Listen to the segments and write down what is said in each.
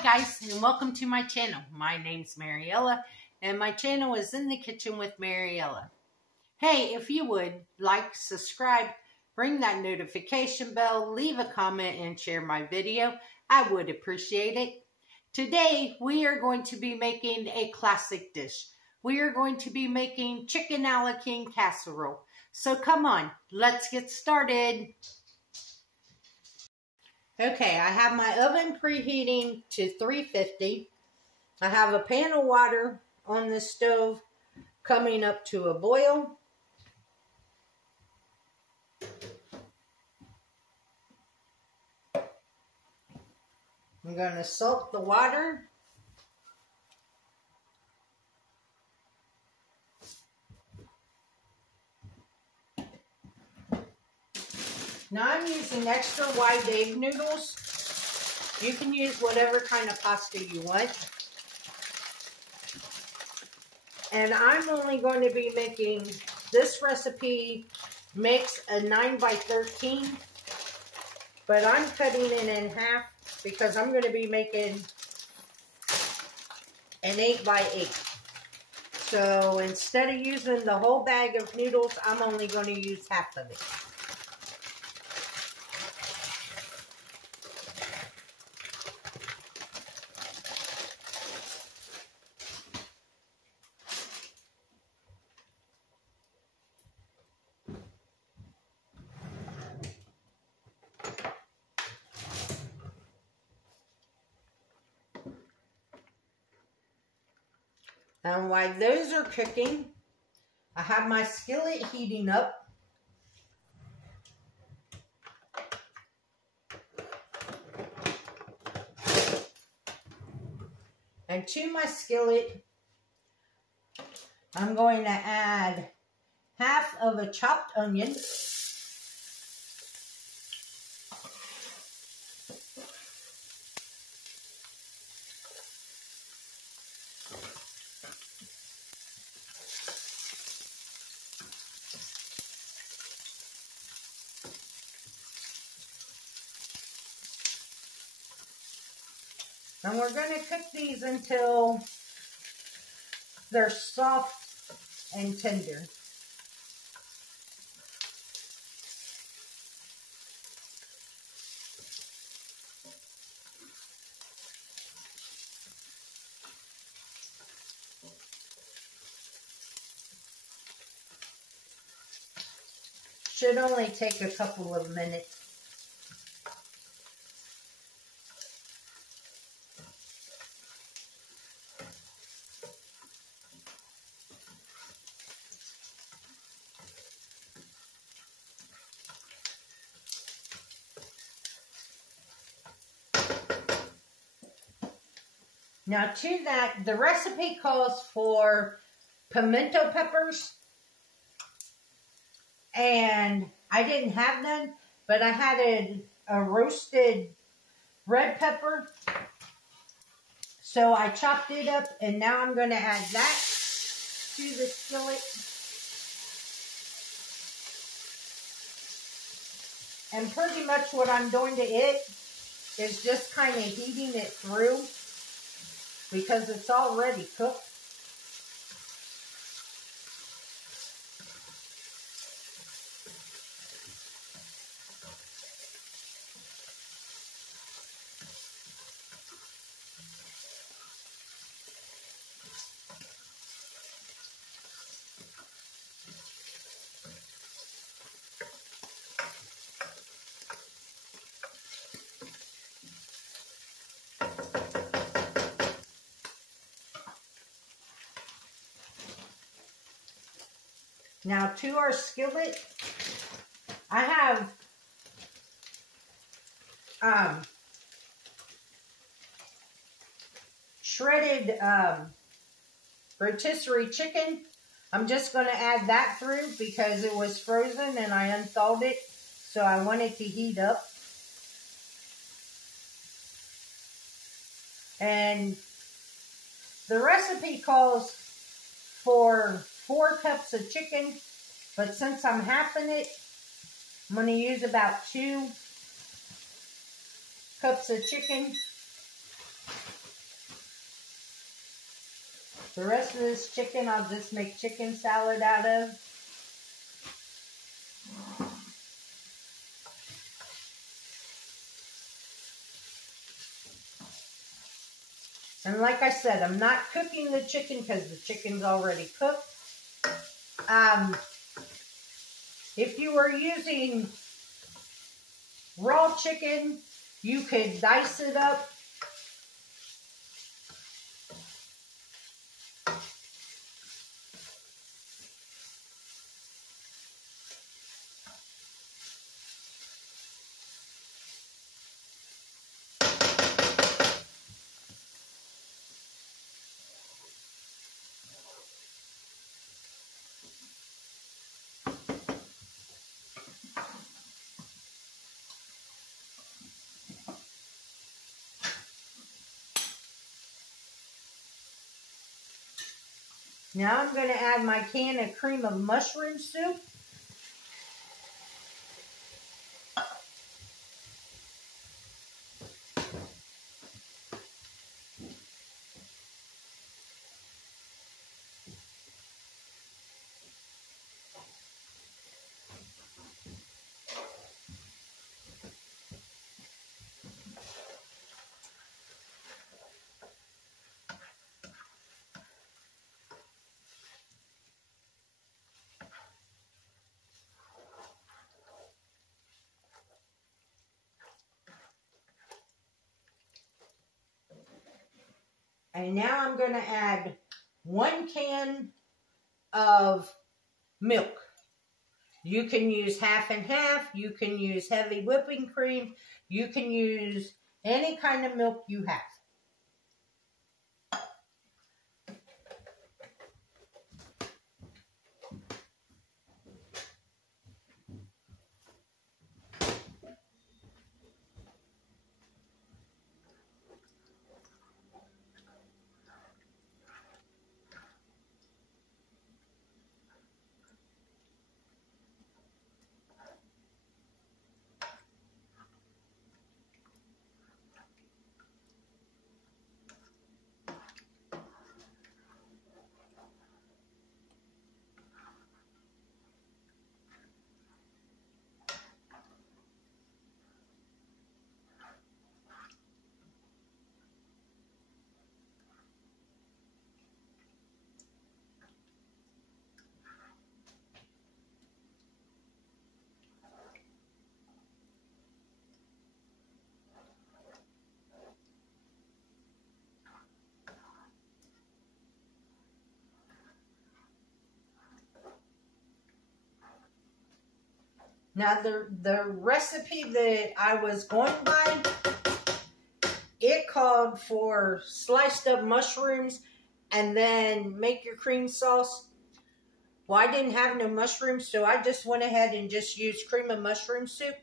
Hi guys, and welcome to my channel. My name's Mariella, and my channel is In the Kitchen with Mariella. Hey, if you would like, subscribe, ring that notification bell, leave a comment, and share my video, I would appreciate it. Today, we are going to be making a classic dish. We are going to be making chicken Ala King Casserole. So come on, let's get started. Okay, I have my oven preheating to 350. I have a pan of water on the stove coming up to a boil. I'm going to salt the water. Now I'm using extra wide egg noodles. You can use whatever kind of pasta you want. And I'm only going to be making, this recipe makes a 9 by 13. But I'm cutting it in half because I'm going to be making an 8 by 8. So instead of using the whole bag of noodles, I'm only going to use half of it. And while those are cooking, I have my skillet heating up. And to my skillet, I'm going to add half of a chopped onion. And we're going to cook these until they're soft and tender. Should only take a couple of minutes. Now to that, the recipe calls for pimento peppers, and I didn't have none, but I had a roasted red pepper, so I chopped it up, and now I'm going to add that to the skillet. And pretty much what I'm doing to it is just kind of heating it through, because it's already cooked. Now to our skillet, I have shredded rotisserie chicken. I'm just going to add that through because it was frozen and I unthawed it, so I want it to heat up. And the recipe calls for 4 cups of chicken, but since I'm halving it, I'm going to use about 2 cups of chicken. The rest of this chicken I'll just make chicken salad out of. And like I said, I'm not cooking the chicken because the chicken's already cooked. If you were using raw chicken, you could dice it up. Now I'm going to add my can of cream of mushroom soup. And now I'm going to add 1 can of milk. You can use half and half. You can use heavy whipping cream. You can use any kind of milk you have. Now the recipe that I was going by, it called for sliced up mushrooms and then make your cream sauce. Well, I didn't have no mushrooms, so I just went ahead and just used cream of mushroom soup.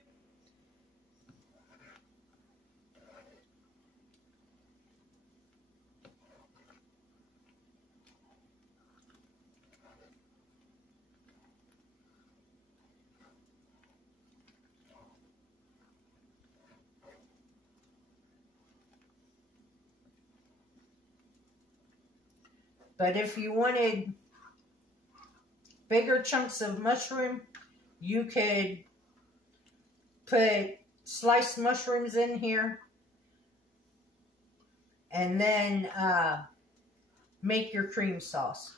But if you wanted bigger chunks of mushroom, you could put sliced mushrooms in here and then make your cream sauce.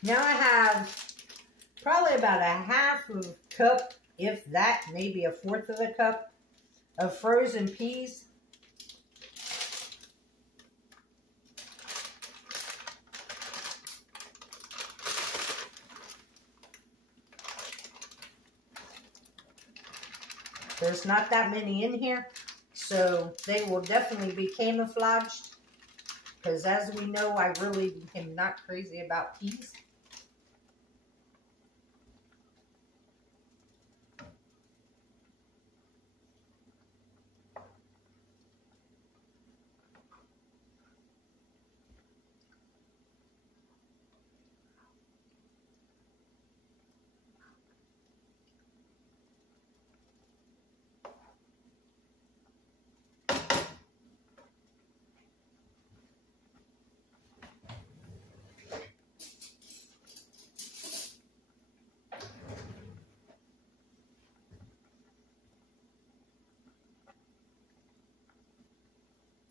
Now I have probably about a half of a cup, if that, maybe a fourth of a cup of frozen peas. There's not that many in here, So they will definitely be camouflaged. Because as we know, I really am not crazy about peas.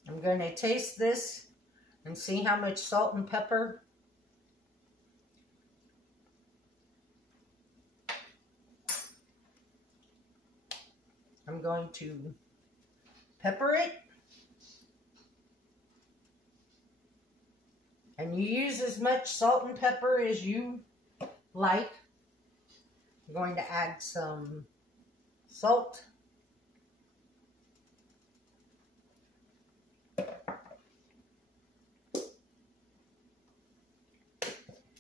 I'm going to taste this and see how much salt and pepper. I'm going to pepper it. And you use as much salt and pepper as you like. I'm going to add some salt.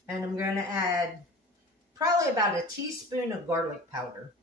And I'm going to add probably about a teaspoon of garlic powder.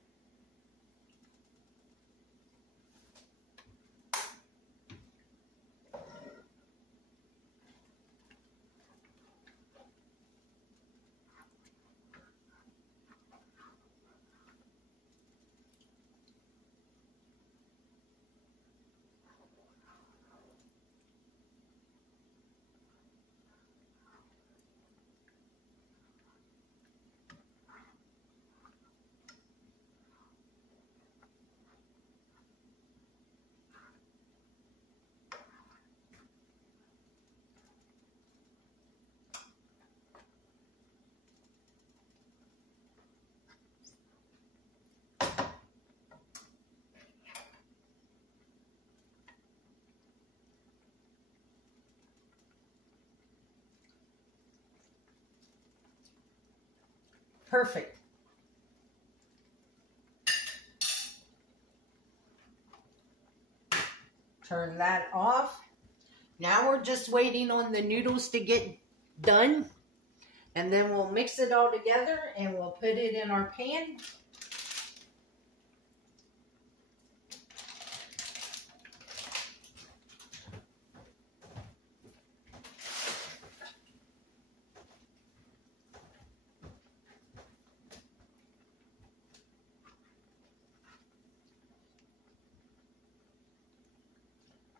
Perfect. Turn that off. Now we're just waiting on the noodles to get done. And then we'll mix it all together and we'll put it in our pan.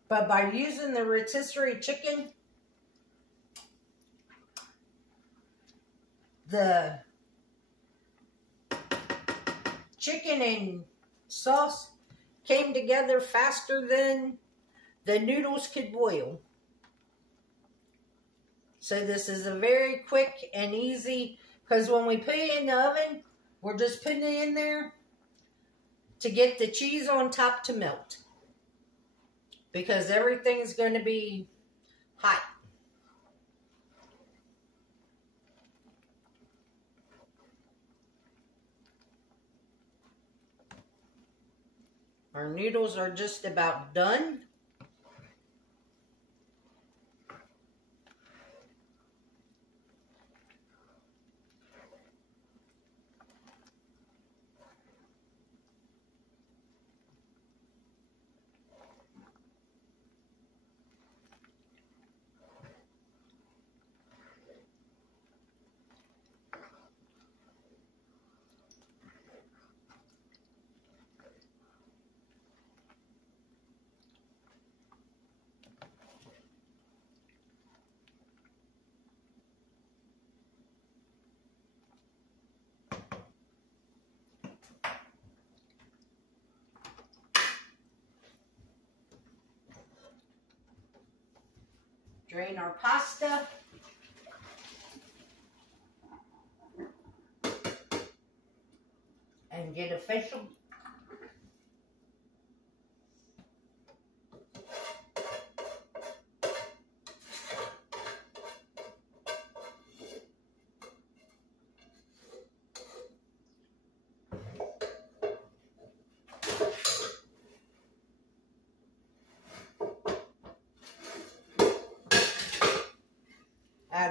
But by using the rotisserie chicken, the chicken and sauce came together faster than the noodles could boil. So this is a very quick and easy, because when we put it in the oven, we're just putting it in there to get the cheese on top to melt. Because everything's going to be hot. Our noodles are just about done. Drain our pasta. And get official.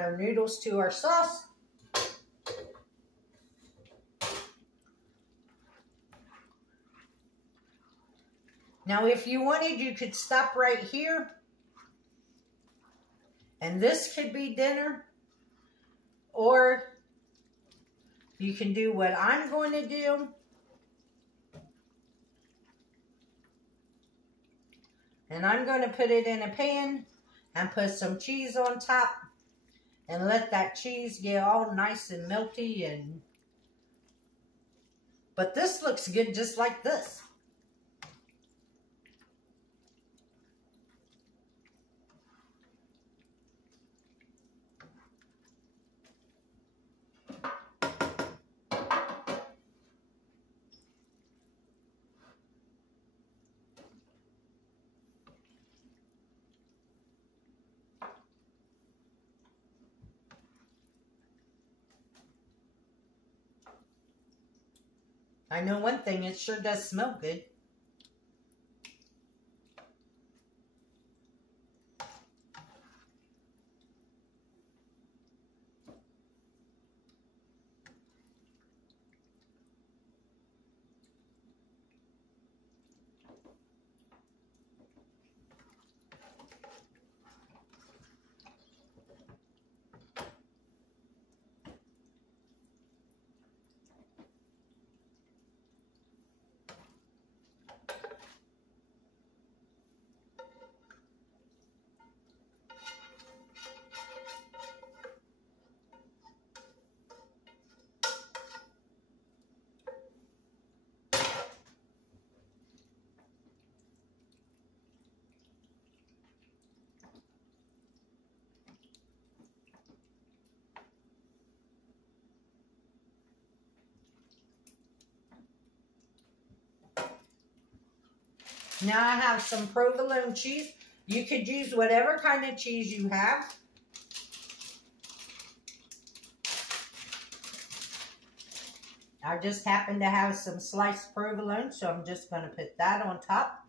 our noodles to our sauce. Now, if you wanted, you could stop right here. And this could be dinner. Or you can do what I'm going to do. And I'm going to put it in a pan and put some cheese on top. And let that cheese get all nice and melty. But this looks good just like this. I know one thing, it sure does smell good. Now I have some provolone cheese. You could use whatever kind of cheese you have. I just happen to have some sliced provolone, so I'm just going to put that on top.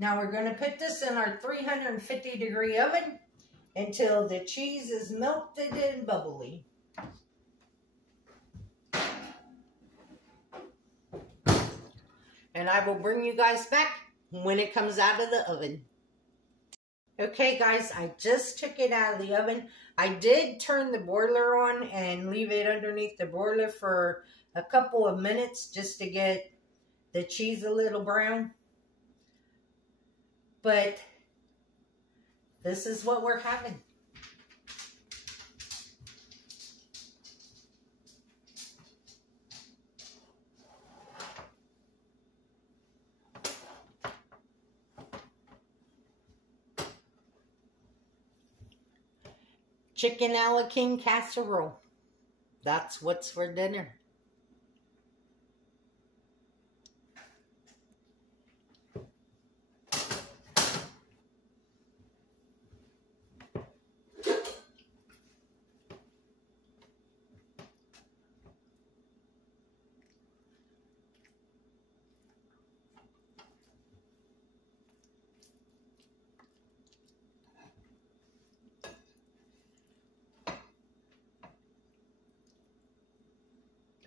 Now we're going to put this in our 350-degree oven until the cheese is melted and bubbly. And I will bring you guys back when it comes out of the oven. Okay guys, I just took it out of the oven. I did turn the broiler on and leave it underneath the broiler for a couple of minutes just to get the cheese a little brown. But this is what we're having. Chicken Ala King Casserole. That's what's for dinner.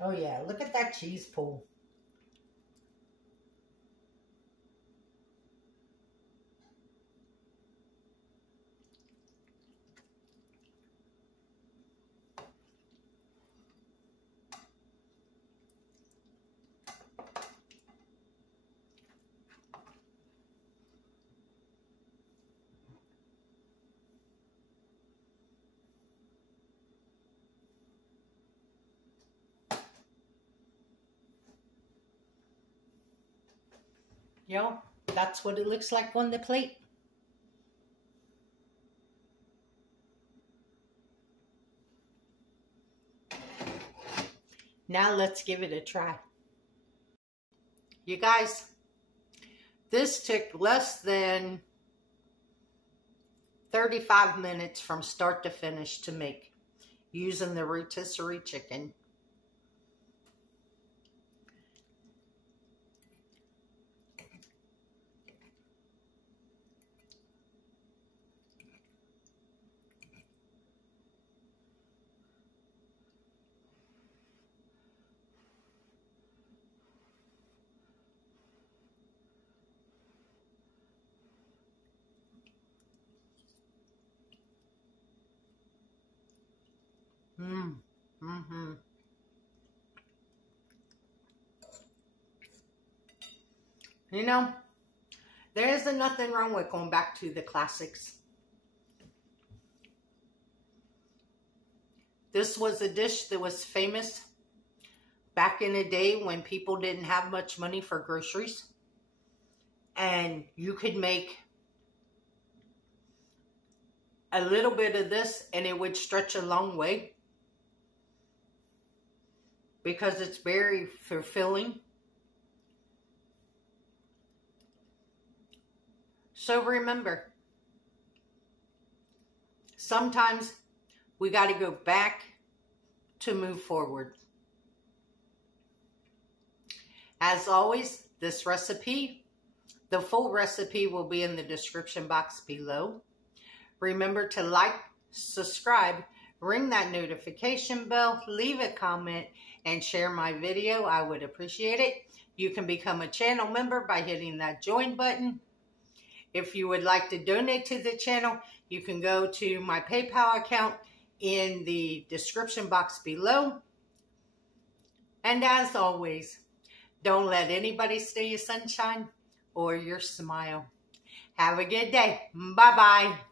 Oh yeah, look at that cheese pool. You know, that's what it looks like on the plate. Now let's give it a try. You guys, this took less than 35 minutes from start to finish to make using the rotisserie chicken. You know, there isn't nothing wrong with going back to the classics. This was a dish that was famous back in the day when people didn't have much money for groceries. And you could make a little bit of this and it would stretch a long way, because it's very fulfilling. So remember, sometimes we got to go back to move forward. As always, this recipe, the full recipe will be in the description box below. Remember to like, subscribe, ring that notification bell, leave a comment, and share my video. I would appreciate it. You can become a channel member by hitting that join button. If you would like to donate to the channel, you can go to my PayPal account in the description box below. And as always, don't let anybody steal your sunshine or your smile. Have a good day. Bye-bye.